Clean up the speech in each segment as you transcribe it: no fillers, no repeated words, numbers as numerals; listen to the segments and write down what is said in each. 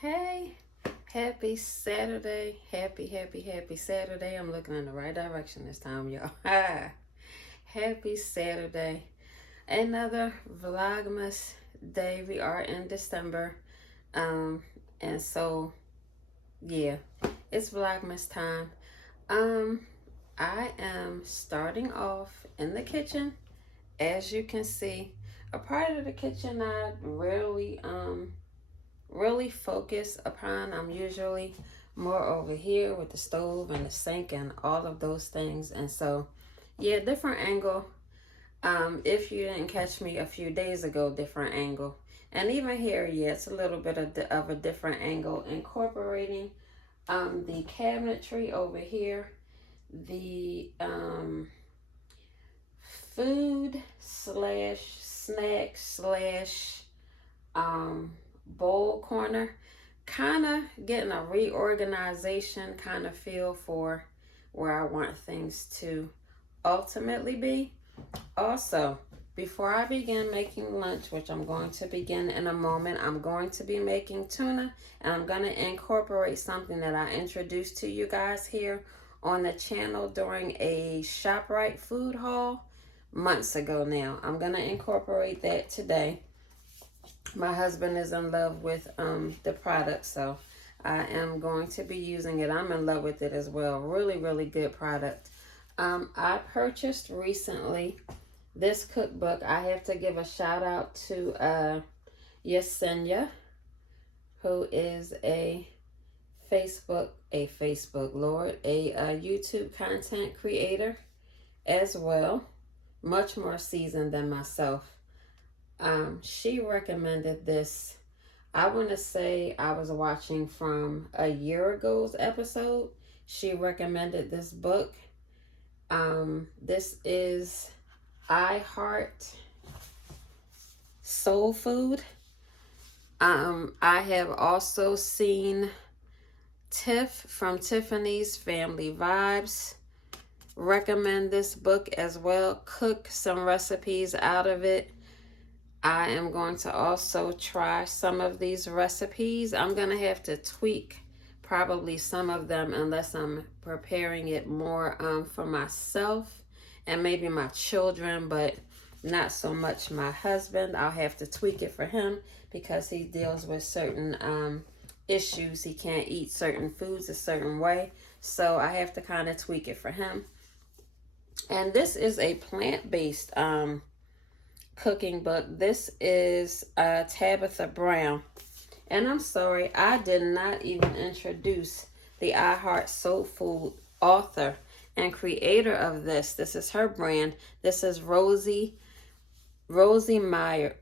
Hey, happy Saturday. Happy Saturday. I'm looking in the right direction this time, y'all. Happy Saturday. Another Vlogmas day. We are in December. Um, and so, yeah, it's Vlogmas time. Um, I am starting off in the kitchen. As you can see, a part of the kitchen I really focus upon. I'm usually more over here with the stove and the sink and all of those things. And so, yeah, different angle. If you didn't catch me a few days ago, different angle. And even here, yeah, it's a little bit of a different angle, incorporating the cabinetry over here, the food slash snack slash bowl corner, kind of getting a reorganization kind of feel for where I want things to ultimately be. Also, before I begin making lunch, which I'm going to begin in a moment, I'm going to be making tuna, and I'm going to incorporate something that I introduced to you guys here on the channel during a ShopRite food haul months ago now. I'm going to incorporate that today. My husband is in love with the product, so I am going to be using it. I'm in love with it as well. Really good product. I purchased recently this cookbook. I have to give a shout out to Yesenia, who is a YouTube content creator as well, much more seasoned than myself. She recommended this. I want to say I was watching from a year ago's episode. She recommended this book. This is I Heart Soul Food. I have also seen Tiff from Tiffany's Family Vibes recommend this book as well. Cook some recipes out of it. I am going to also try some of these recipes. I'm going to have to tweak probably some of them unless I'm preparing it more for myself and maybe my children, but not so much my husband. I'll have to tweak it for him because he deals with certain issues. He can't eat certain foods a certain way, so I have to kind of tweak it for him. And this is a plant-based cooking book. This is Tabitha Brown. And I'm sorry, I did not even introduce the I Heart Soul Food author and creator of this. This is her brand. This is Rosie Mays.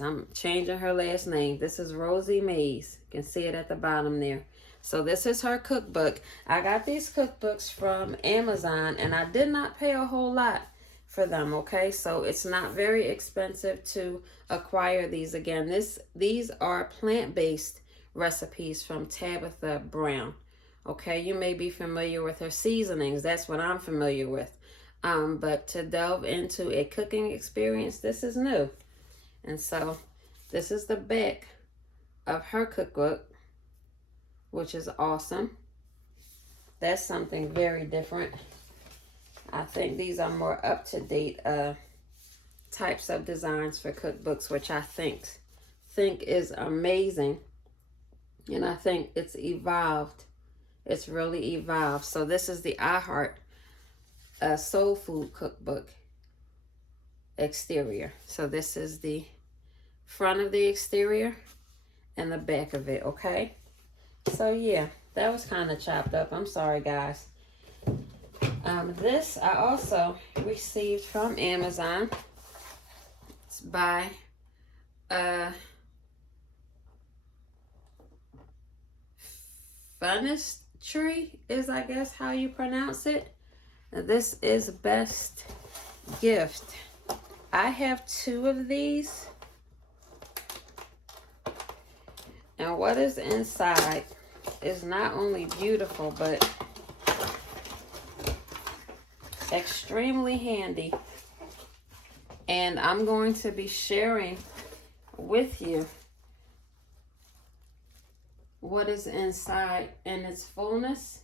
I'm changing her last name. This is Rosie Mays. You can see it at the bottom there. So this is her cookbook. I got these cookbooks from Amazon, and I did not pay a whole lot for them, okay? So it's not very expensive to acquire these. Again, these are plant-based recipes from Tabitha Brown, okay? You may be familiar with her seasonings. That's what I'm familiar with. But to delve into a cooking experience, this is new. And so this is the back of her cookbook, which is awesome. That's something very different. I think these are more up-to-date types of designs for cookbooks, which I think is amazing. And I think it's evolved. It's really evolved. So this is the I Heart Soul Food Cookbook exterior. So this is the front of the exterior and the back of it, okay? So yeah, that was kind of chopped up. I'm sorry, guys. This I also received from Amazon. It's by Funistry is, I guess, how you pronounce it. This is Best Gift. I have 2 of these. And what is inside is not only beautiful, but extremely handy. And I'm going to be sharing with you what is inside in its fullness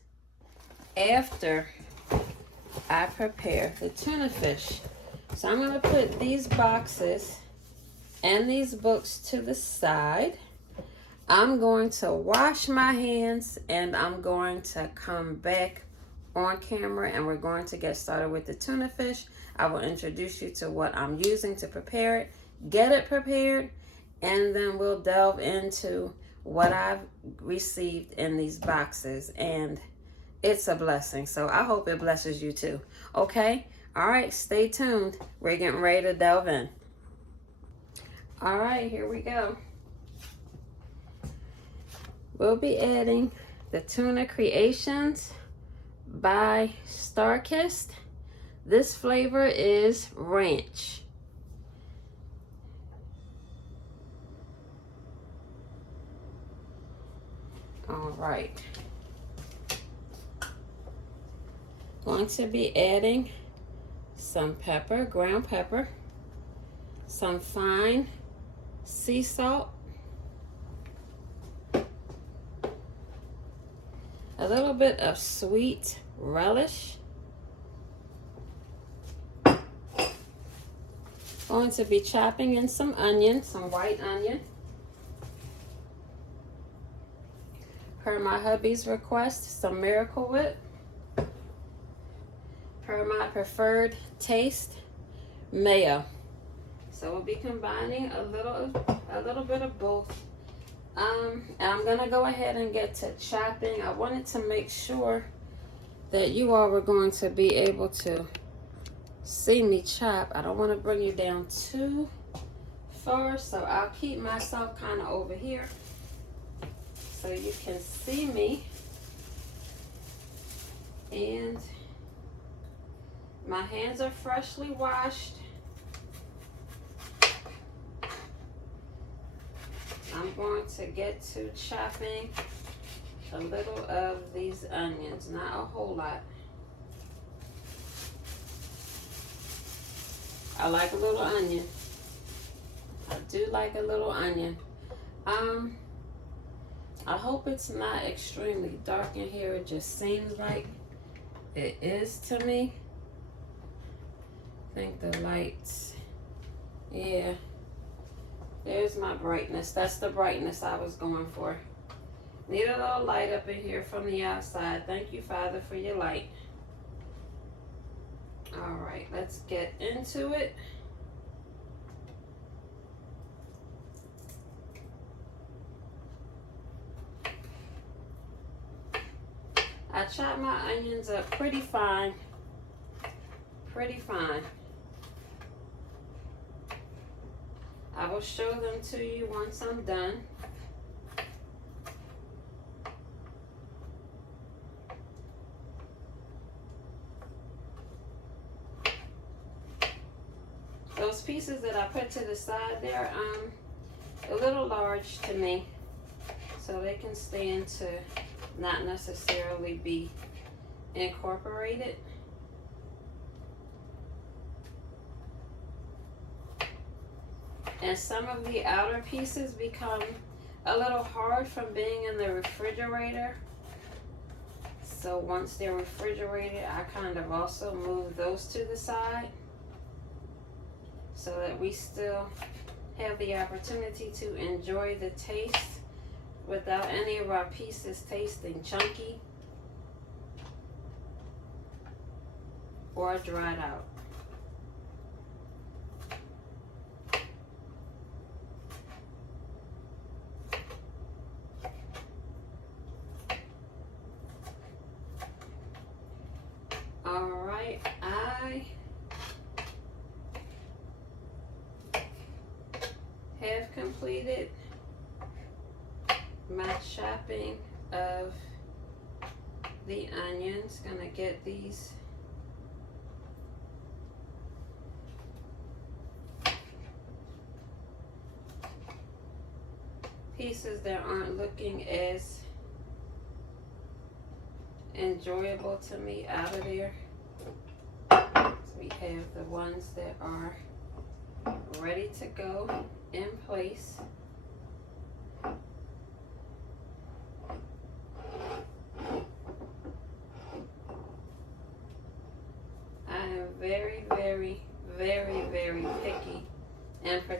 after I prepare the tuna fish. So I'm going to put these boxes and these books to the side. I'm going to wash my hands and I'm going to come back on camera and we're going to get started with the tuna fish. I will introduce you to what I'm using to prepare it, get it prepared, and then we'll delve into what I've received in these boxes. And it's a blessing, so I hope it blesses you too. Okay? All right, stay tuned. We're getting ready to delve in. All right, here we go. We'll be adding the Tuna Creations by Starkist. This flavor is ranch. All right. Going to be adding some pepper, ground pepper, some fine sea salt, a little bit of sweet relish. Going to be chopping in some onion, some white onion. Per my hubby's request, some Miracle Whip. Per my preferred taste, mayo. So we'll be combining a little bit of both. And I'm gonna go ahead and get to chopping. I wanted to make sure that you all were going to be able to see me chop. I don't want to bring you down too far, so I'll keep myself kind of over here so you can see me. And my hands are freshly washed. I'm going to get to chopping a little of these onions, not a whole lot. I like a little onion. I do like a little onion. I hope it's not extremely dark in here. It just seems like it is to me. I think the lights, yeah. There's my brightness. That's the brightness I was going for. Need a little light up in here from the outside. Thank you, Father, for your light. All right, let's get into it. I chopped my onions up pretty fine. Pretty fine. I will show them to you once I'm done. Those pieces that I put to the side, they're a little large to me, so they can stand to not necessarily be incorporated. And some of the outer pieces become a little hard from being in the refrigerator. So once they're refrigerated, I kind of also move those to the side so that we still have the opportunity to enjoy the taste without any of our pieces tasting chunky or dried out. Alright, I have completed my chopping of the onions. Gonna get these pieces that aren't looking as enjoyable to me out of there. So we have the ones that are ready to go in place.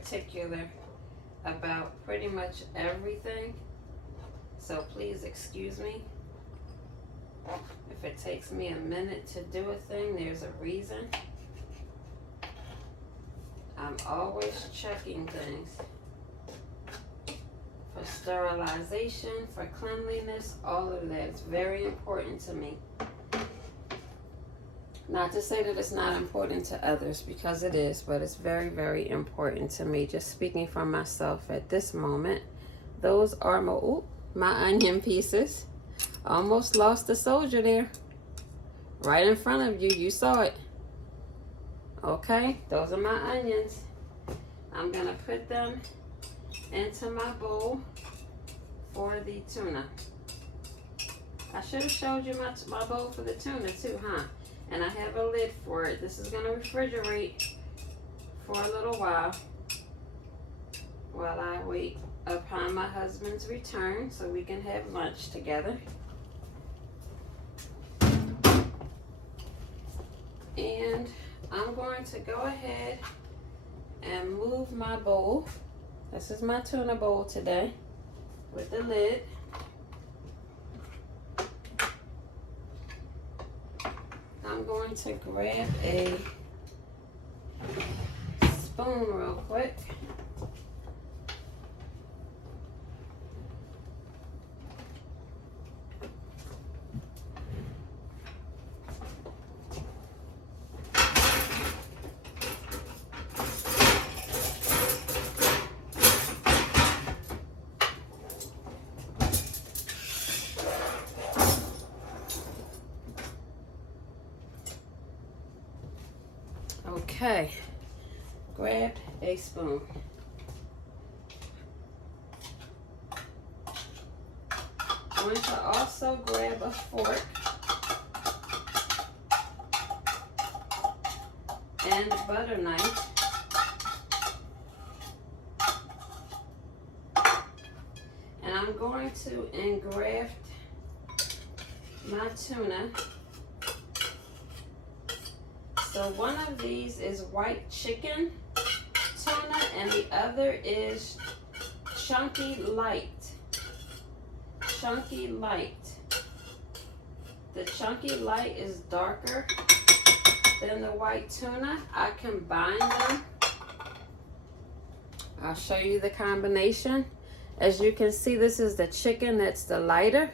particular about pretty much everything. So please excuse me. If it takes me a minute to do a thing, there's a reason. I'm always checking things for sterilization, for cleanliness, all of that. It's very important to me. Not to say that it's not important to others, because it is, but it's very, very important to me. Just speaking for myself at this moment. Those are my onion pieces. Almost lost the soldier there. Right in front of you. You saw it. Okay, those are my onions. I'm going to put them into my bowl for the tuna. I should have showed you my bowl for the tuna too, huh? And I have a lid for it. This is going to refrigerate for a little while I wait upon my husband's return so we can have lunch together. And I'm going to go ahead and move my bowl. This is my tuna bowl today with the lid. I'm going to grab a spoon real quick. Okay, grabbed a spoon. I'm going to also grab a fork and a butter knife. And I'm going to engraft my tuna. So one of these is white chicken tuna and the other is chunky light. Chunky light. The chunky light is darker than the white tuna. I combine them. I'll show you the combination. As you can see, this is the chicken that's the lighter.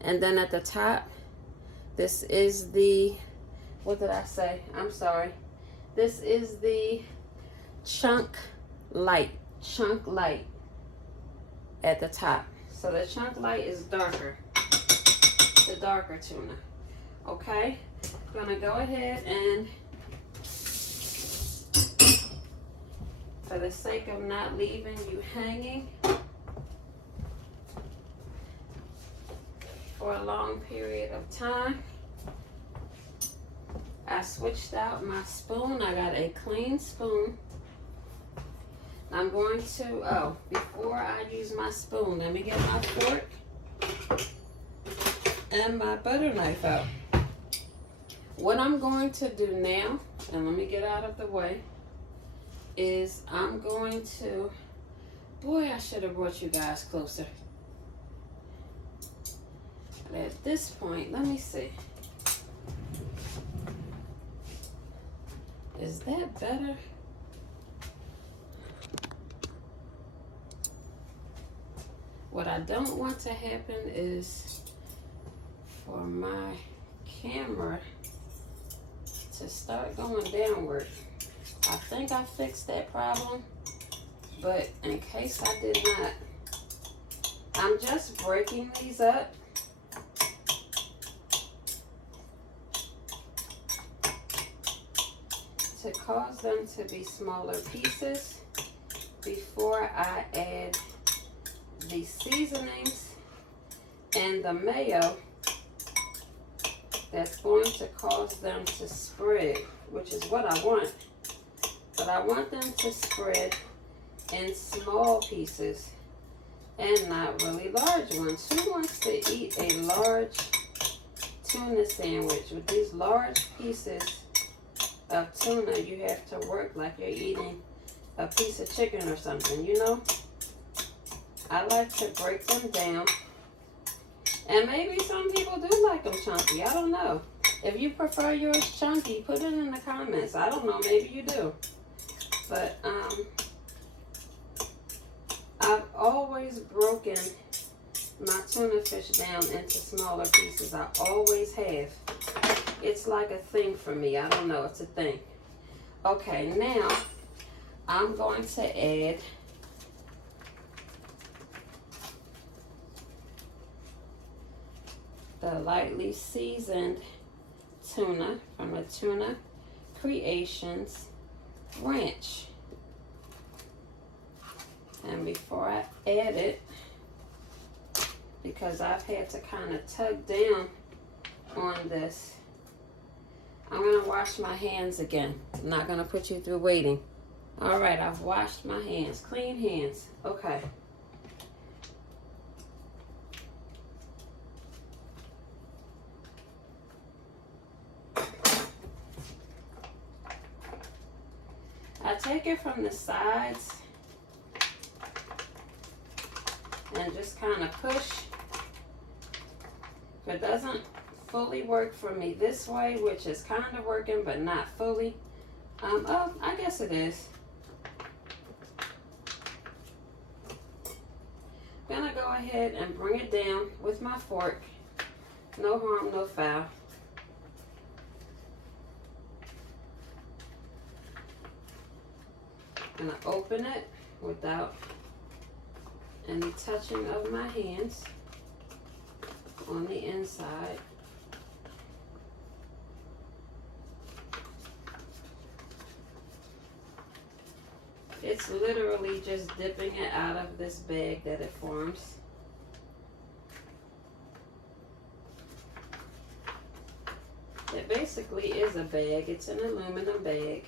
And then at the top, this is the, what did I say? I'm sorry. This is the chunk light at the top. So the chunk light is darker, the darker tuna. Okay, I'm gonna go ahead and, for the sake of not leaving you hanging for a long period of time, I switched out my spoon. I got a clean spoon. I'm going to, before I use my spoon, let me get my fork and my butter knife out. What I'm going to do now, and let me get out of the way, is I'm going to, boy, I should have brought you guys closer. But at this point, let me see. Is that better? What I don't want to happen is for my camera to start going downward. I think I fixed that problem, but in case I did not, I'm just breaking these up. To cause them to be smaller pieces before I add the seasonings and the mayo that's going to cause them to spread, which is what I want. But I want them to spread in small pieces and not really large ones. Who wants to eat a large tuna sandwich? With these large pieces of tuna, you have to work like you're eating a piece of chicken or something, you know. I like to break them down. And maybe some people do like them chunky. I don't know. If you prefer yours chunky, put it in the comments. I don't know. Maybe you do. But I've always broken my tuna fish down into smaller pieces. I always have. It's like a thing for me. I don't know. It's a thing. Okay, now I'm going to add the lightly seasoned tuna from the Tuna Creations Ranch. And before I add it, because I've had to kind of tug down on this, I'm going to wash my hands again. I'm not going to put you through waiting. All right, I've washed my hands. Clean hands. Okay. I take it from the sides and just kind of push. If it doesn't fully work for me this way, which is kind of working but not fully, oh, I guess it is. I'm gonna go ahead and bring it down with my fork. No harm, no foul. I'm gonna open it without any touching of my hands on the inside. It's literally just dipping it out of this bag that it forms. It basically is a bag. It's an aluminum bag.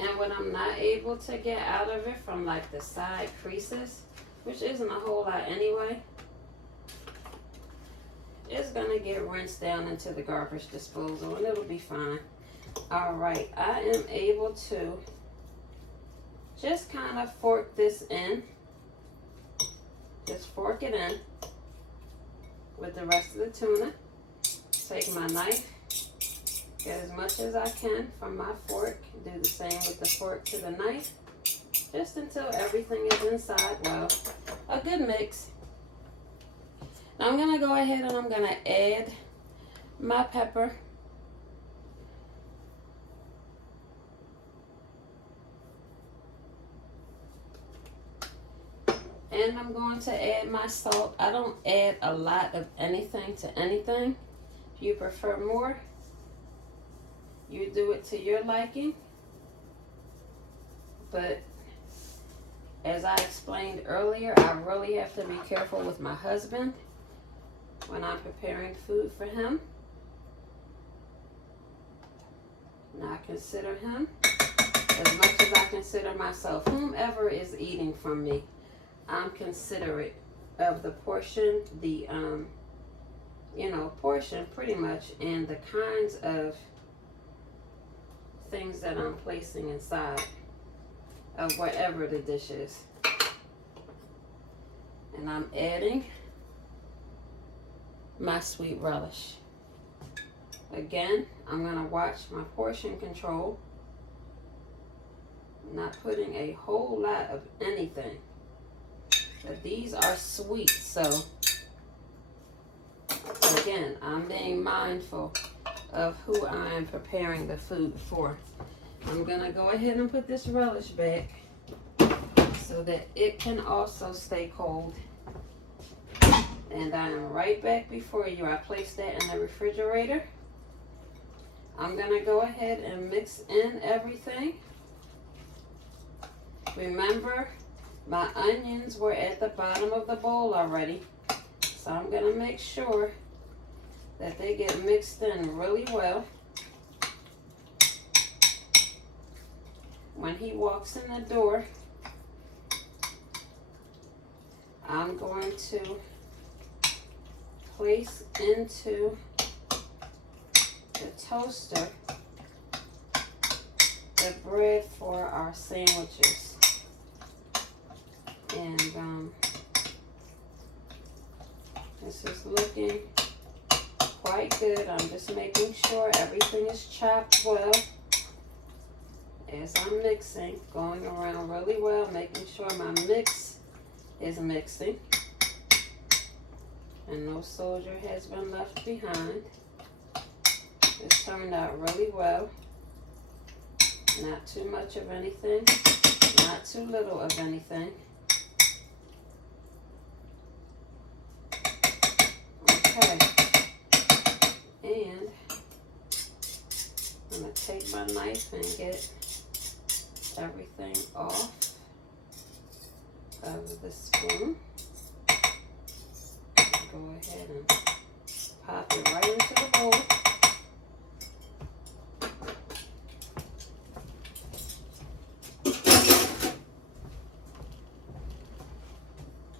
And when I'm not able to get out of it from like the side creases, which isn't a whole lot anyway, it's gonna get rinsed down into the garbage disposal and it'll be fine. All right, I am able to just kind of fork this in. Just fork it in with the rest of the tuna. Take my knife, get as much as I can from my fork. Do the same with the fork to the knife, just until everything is inside. Well, a good mix. Now I'm gonna go ahead and I'm gonna add my pepper. And I'm going to add my salt. I don't add a lot of anything to anything. If you prefer more, you do it to your liking. But as I explained earlier, I really have to be careful with my husband when I'm preparing food for him. And I consider him as much as I consider myself. Whomever is eating from me, I'm considerate of the portion, the portion pretty much, and the kinds of things that I'm placing inside of whatever the dish is. And I'm adding my sweet relish. Again, I'm gonna watch my portion control, not putting a whole lot of anything. But these are sweet, so again, I'm being mindful of who I am preparing the food for. I'm gonna go ahead and put this relish back so that it can also stay cold. And I am right back before you. I placed that in the refrigerator. I'm gonna go ahead and mix in everything. Remember, my onions were at the bottom of the bowl already, so I'm gonna make sure that they get mixed in really well. When he walks in the door, I'm going to place into the toaster the bread for our sandwiches. And this is looking quite good. I'm just making sure everything is chopped well as I'm mixing, going around really well, making sure my mix is mixing and no soldier has been left behind. This turned out really well. Not too much of anything, not too little of anything. Okay, and I'm going to take my knife and get everything off of the spoon. Go ahead and pop it right into the bowl.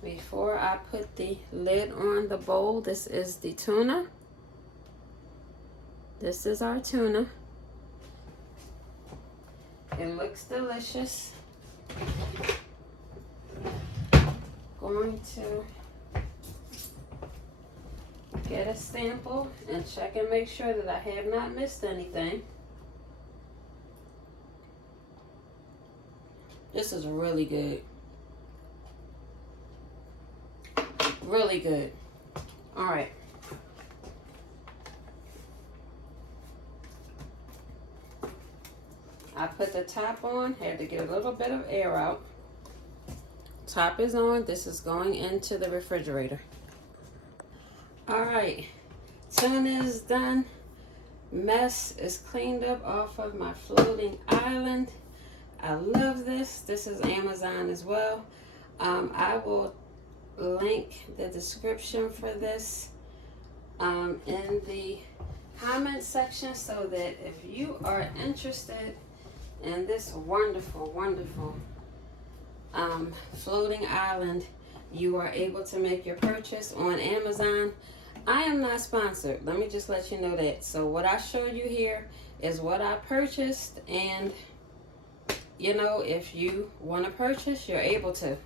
Before I put the lid on the bowl, this is the tuna. This is our tuna. It looks delicious. Going to get a sample and check and make sure that I have not missed anything. This is really good. Really good. All right. I put the top on, had to get a little bit of air out. Top is on. This is going into the refrigerator. All right. Tuna is done. Mess is cleaned up off of my floating island. I love this. This is Amazon as well. I will link the description for this in the comment section so that if you are interested in this wonderful, wonderful floating island, you are able to make your purchase on Amazon. I am not sponsored. Let me just let you know that. So what I show you here is what I purchased, and you know, if you want to purchase, you're able to.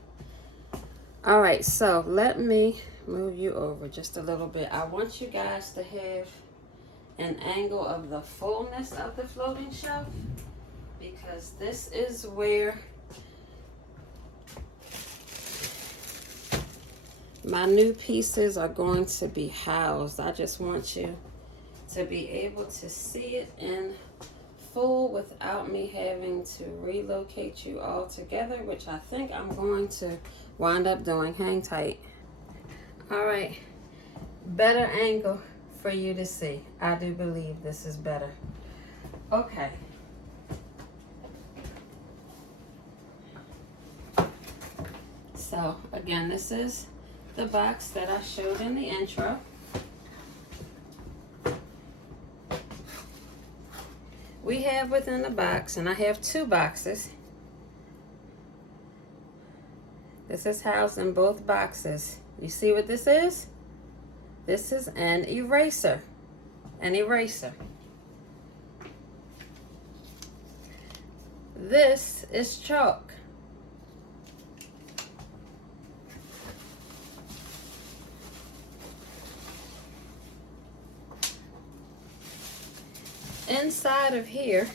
All right, so let me move you over just a little bit. I want you guys to have an angle of the fullness of the floating shelf, because this is where my new pieces are going to be housed. I just want you to be able to see it in full without me having to relocate you all together, which I think I'm going to wind up doing. Hang tight. All right, better angle for you to see. I do believe this is better. Okay. So again, this is the box that I showed in the intro. We have within the box, and I have two boxes. This is housed in both boxes. You see what this is? This is an eraser. An eraser. This is chalk. Inside of here,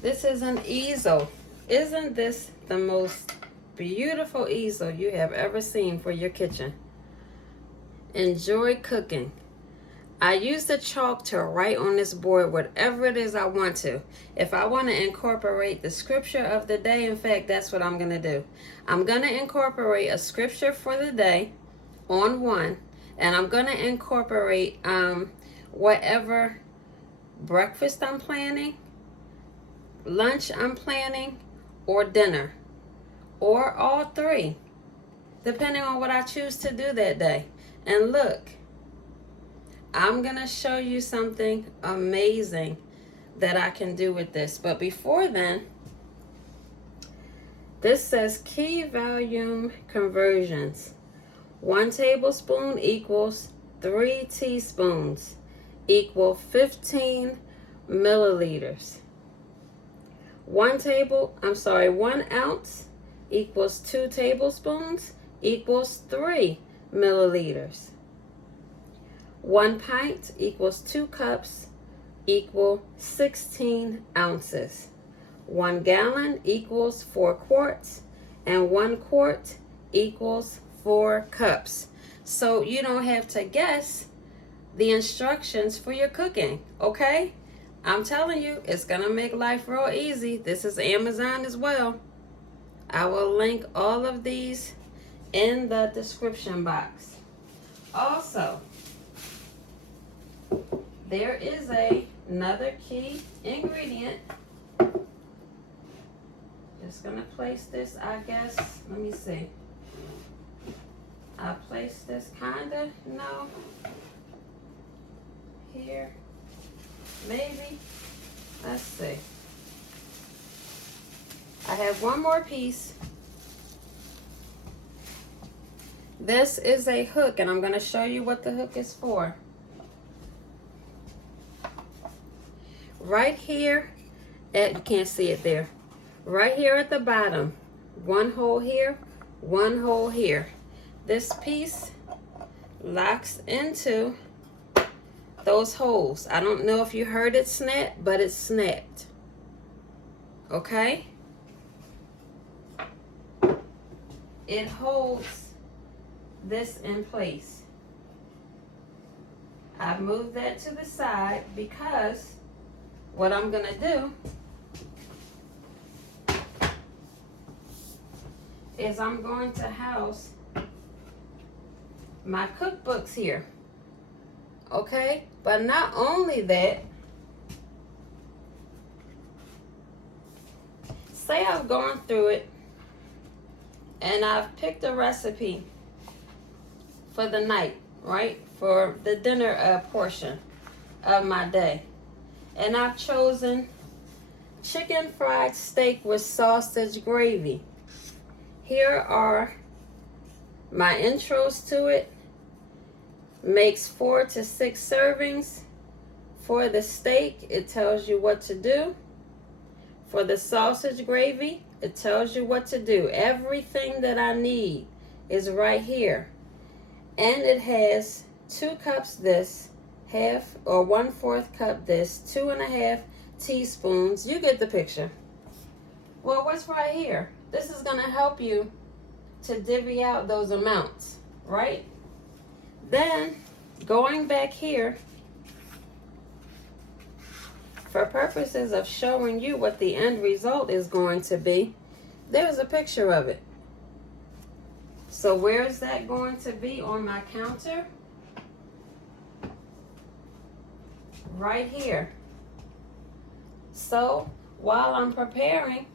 this is an easel. Isn't this the most beautiful easel you have ever seen for your kitchen? Enjoy cooking. I use the chalk to write on this board whatever it is I want to. If I want to incorporate the scripture of the day, in fact, that's what I'm going to do. I'm going to incorporate a scripture for the day on one, and I'm going to incorporate whatever breakfast I'm planning, lunch I'm planning, or dinner, or all three, depending on what I choose to do that day. And look, I'm going to show you something amazing that I can do with this. But before then, this says key volume conversions. 1 tablespoon equals 3 teaspoons equal 15 milliliters. 1 ounce equals 2 tablespoons equals 3 milliliters. 1 pint equals 2 cups equal 16 ounces. 1 gallon equals 4 quarts, and 1 quart equals 4 cups. So you don't have to guess the instructions for your cooking, okay? I'm telling you, it's gonna make life real easy. This is Amazon as well. I will link all of these in the description box. Also, there is another key ingredient. Just gonna place this, I guess, let me see. I place this kinda, no, here, maybe, let's see. I have one more piece. This is a hook, and I'm gonna show you what the hook is for. Right here, you can't see it there. Right here at the bottom, 1 hole here, 1 hole here. This piece locks into those holes. I don't know if you heard it snap, but it snapped. Okay? It holds this in place. I've moved that to the side because what I'm gonna do is I'm going to house my cookbooks here. Okay? But not only that, say I've gone through it and I've picked a recipe for the night, right? For the dinner portion of my day. And I've chosen chicken fried steak with sausage gravy. Here are my intros to it. Makes 4 to 6 servings. For the steak, it tells you what to do. For the sausage gravy, it tells you what to do. Everything that I need is right here. And it has 2 cups this, half or 1/4 cup this, 2.5 teaspoons. You get the picture. Well, what's right here? This is gonna help you to divvy out those amounts, right? Then, going back here, for purposes of showing you what the end result is going to be, there's a picture of it. So where is that going to be on my counter? Right here. So while I'm preparing,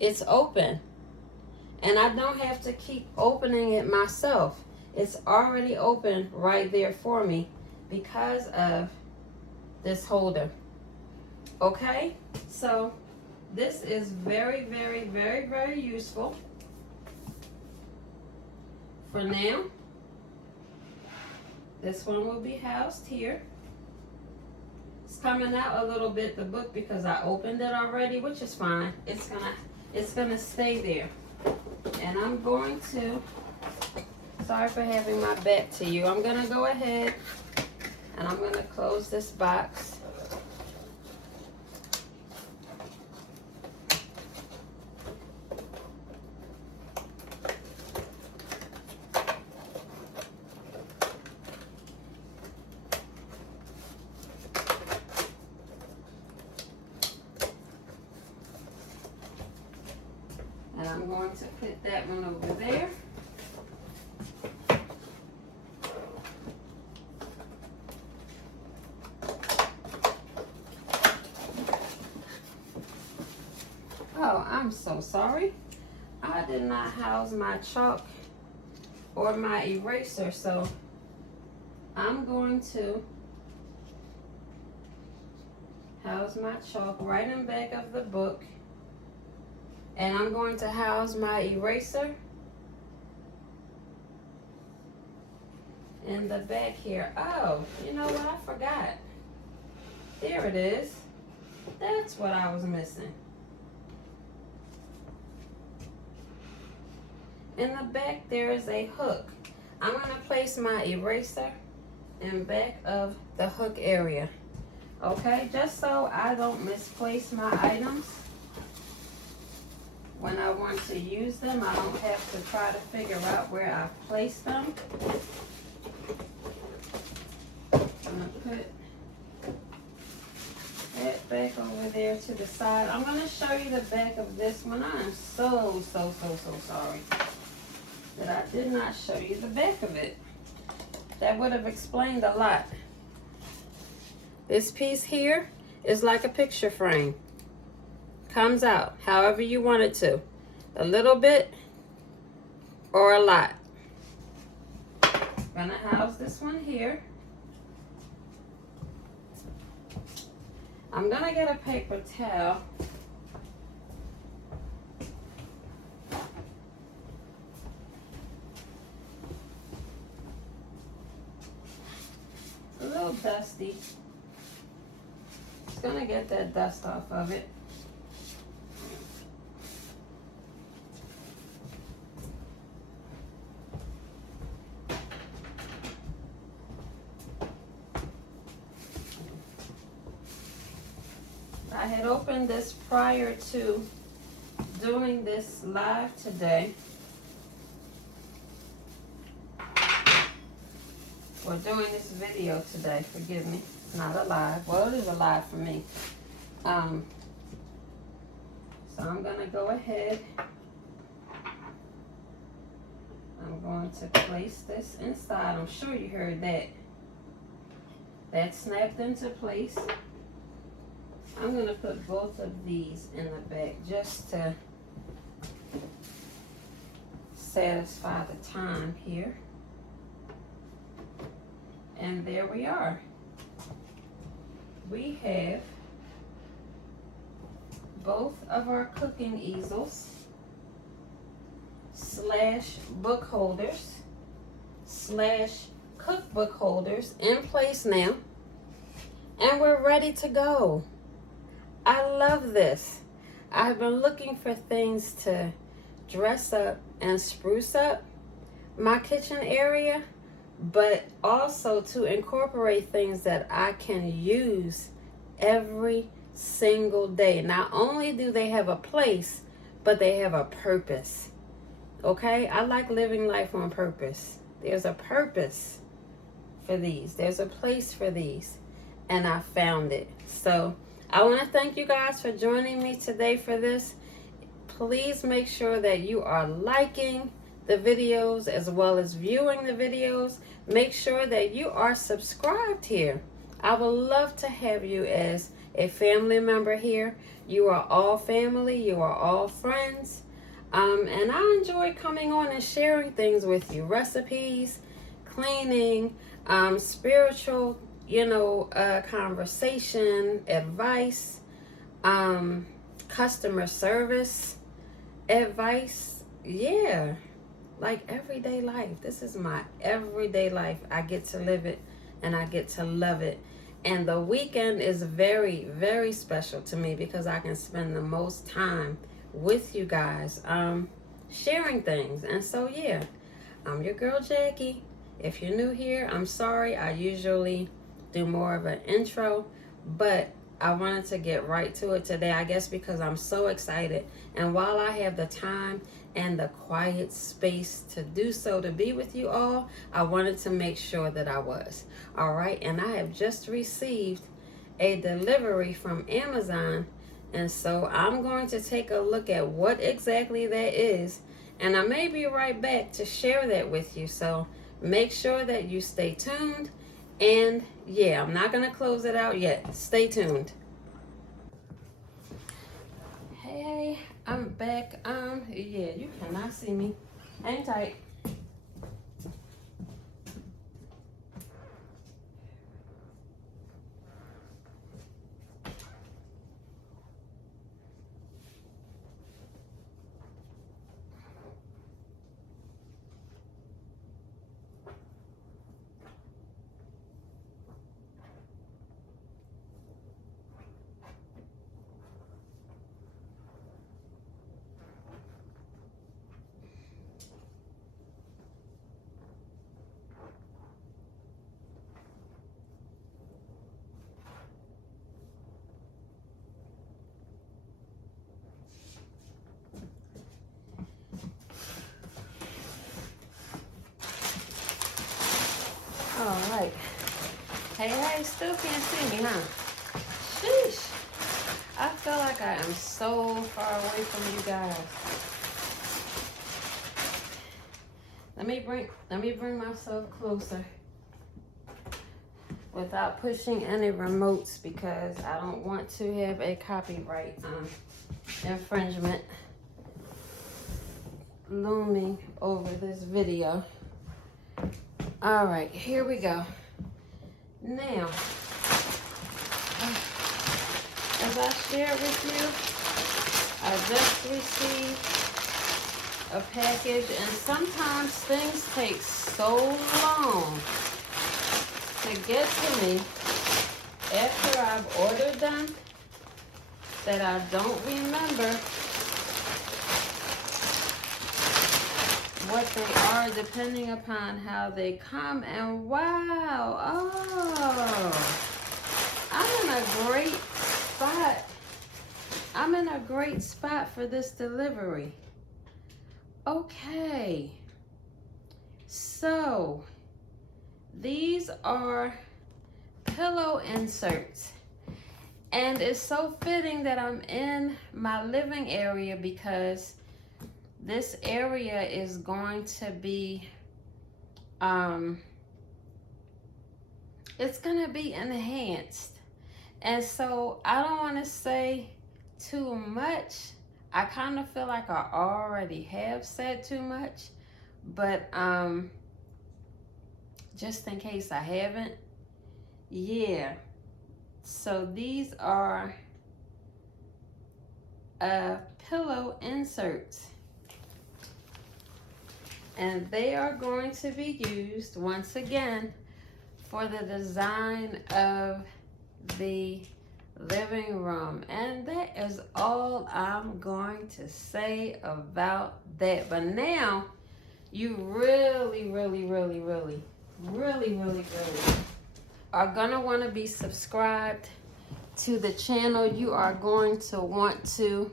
it's open. And I don't have to keep opening it myself. It's already open right there for me because of this holder. Okay? So this is very, very, very, very useful. For now, this one will be housed here. It's coming out a little bit, the book, because I opened it already, which is fine. It's gonna stay there. And I'm going to, sorry for having my back to you, I'm gonna go ahead and I'm gonna close this box. And I'm going to put that one over there. Oh, I'm so sorry. I did not house my chalk or my eraser, so I'm going to House my chalk right in back of the book. And I'm going to house my eraser in the back here. Oh, you know what? I forgot. There it is. That's what I was missing. In the back, there is a hook. I'm going to place my eraser in back of the hook area. Okay, just so I don't misplace my items. When I want to use them, I don't have to try to figure out where I placed them. I'm going to put that back over there to the side. I'm going to show you the back of this one. I am so sorry that I did not show you the back of it. That would have explained a lot. This piece here is like a picture frame. Comes out however you want it to. A little bit or a lot. Gonna house this one here. I'm gonna get a paper towel. It's a little dusty. Just gonna get that dust off of it. I had opened this prior to doing this live today. Or doing this video today, forgive me. Not a live. Well, it is a live for me. So I'm gonna go ahead. I'm going to place this inside. I'm sure you heard that. That snapped into place. I'm going to put both of these in the back just to satisfy the time here. And there we are. We have both of our cooking easels / book holders / cookbook holders in place now. And we're ready to go. I love this. I've been looking for things to dress up and spruce up my kitchen area, but also to incorporate things that I can use every single day. Not only do they have a place, but they have a purpose. Okay? I like living life on purpose. There's a purpose for these. There's a place for these. And I found it. So I want to thank you guys for joining me today for this. Please make sure that you are liking the videos as well as viewing the videos. Make sure that you are subscribed here. I would love to have you as a family member here. You are all family. You are all friends. And I enjoy coming on and sharing things with you. Recipes, cleaning, spiritual conversation, advice, customer service, advice. Yeah, like everyday life. This is my everyday life. I get to live it and I get to love it. And the weekend is very, very special to me because I can spend the most time with you guys, sharing things. And so, yeah, I'm your girl, Jackie. If you're new here, I'm sorry. I usually do more of an intro, but I wanted to get right to it today, I guess because I'm so excited. And while I have the time and the quiet space to do so, to be with you all, I wanted to make sure that I was. All right, and I have just received a delivery from Amazon, and so I'm going to take a look at what exactly that is, and I may be right back to share that with you. So make sure that you stay tuned. And yeah, I'm not going to close it out yet. Stay tuned. Hey, I'm back. Yeah, you cannot see me. Hang tight. Hey, still can't see me, huh? Sheesh. I feel like I am so far away from you guys. Let me bring myself closer without pushing any remotes because I don't want to have a copyright infringement looming over this video. All right, here we go. Now, as I shared with you, I just received a package, and sometimes things take so long to get to me after I've ordered them that I don't remember what they are depending upon how they come. And wow, oh, I'm in a great spot. I'm in a great spot for this delivery. Okay, so these are pillow inserts, and it's so fitting that I'm in my living area because this area is going to be it's gonna be enhanced, and so I don't want to say too much. I kind of feel like I already have said too much, but just in case I haven't, yeah. So these are pillow inserts, and they are going to be used once again for the design of the living room. And that is all I'm going to say about that. But now you really are gonna want to be subscribed to the channel. You are going to want to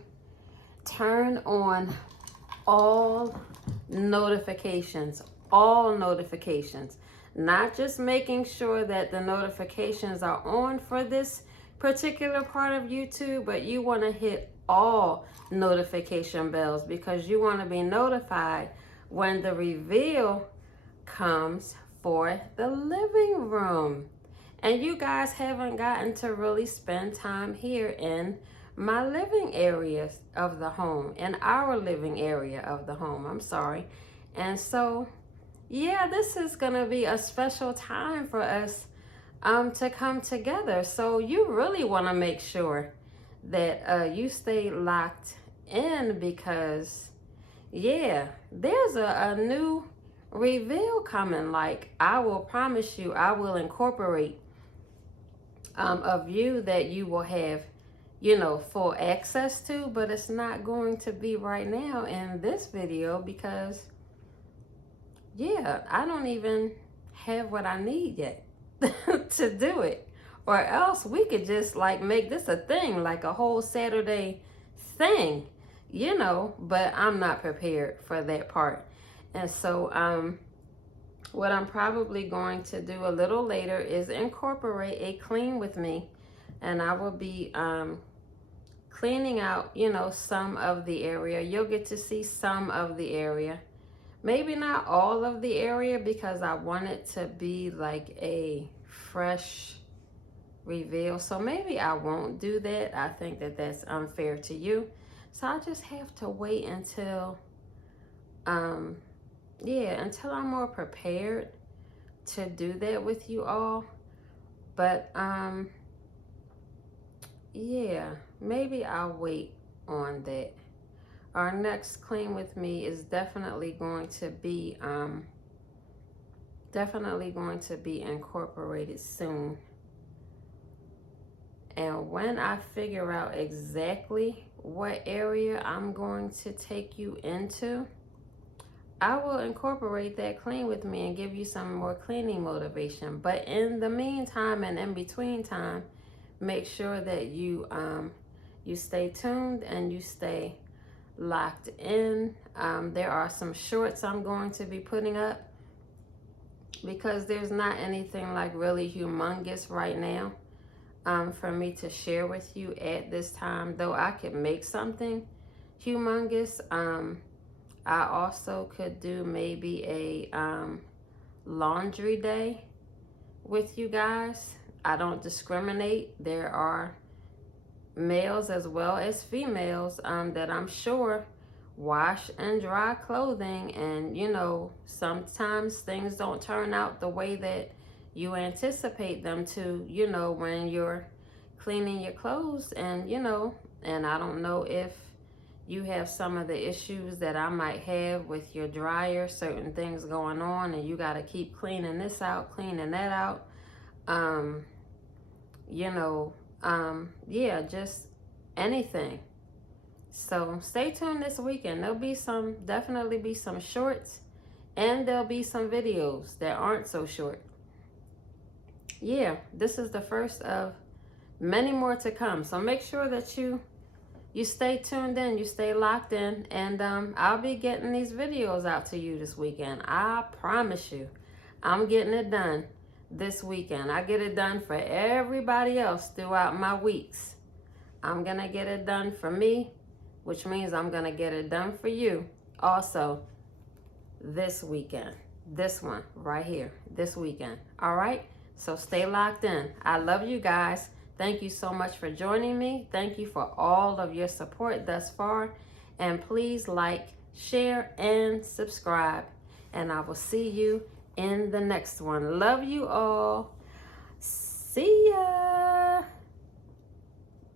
turn on all notifications, not just making sure that the notifications are on for this particular part of YouTube, but you want to hit all notification bells because you want to be notified when the reveal comes for the living room. And you guys haven't gotten to really spend time here in my living area of the home, in our living area of the home, I'm sorry. And so, yeah, this is gonna be a special time for us to come together. So you really wanna make sure that you stay locked in because, yeah, there's a new reveal coming. Like, I will promise you, I will incorporate a view that you will have, you know, full access to, but it's not going to be right now in this video because, yeah, I don't even have what I need yet to do it. Or else we could just like make this a thing, like a whole Saturday thing, you know, but I'm not prepared for that part. And so what I'm probably going to do a little later is incorporate a clean with me, and I will be cleaning out, you know, some of the area. You'll get to see some of the area. Maybe not all of the area because I want it to be like a fresh reveal. So maybe I won't do that. I think that that's unfair to you. So I'll just have to wait until, until I'm more prepared to do that with you all. But, yeah, maybe I'll wait on that. Our next clean with me is definitely going to be incorporated soon. And when I figure out exactly what area I'm going to take you into, I will incorporate that clean with me and give you some more cleaning motivation. But in the meantime and in between time, make sure that you stay tuned and you stay locked in. There are some shorts I'm going to be putting up because there's not anything like really humongous right now for me to share with you at this time, though I could make something humongous. I also could do maybe a laundry day with you guys. I don't discriminate. There are males as well as females that I'm sure wash and dry clothing, and you know, sometimes things don't turn out the way that you anticipate them to, you know, when you're cleaning your clothes. And you know, and I don't know if you have some of the issues that I might have with your dryer, certain things going on, and you got to keep cleaning this out, cleaning that out. You know, yeah, just anything. So stay tuned this weekend. There'll be definitely be some shorts, and there'll be some videos that aren't so short. Yeah, this is the first of many more to come. So make sure that you stay tuned in, you stay locked in, and I'll be getting these videos out to you this weekend. I promise you, I'm getting it done this weekend. I get it done for everybody else throughout my weeks. I'm gonna get it done for me, which means I'm gonna get it done for you also this weekend. This one right here, this weekend. All right, so stay locked in. I love you guys. Thank you so much for joining me. Thank you for all of your support thus far. And please like, share, and subscribe. And I will see you in the next one. Love you all. See ya.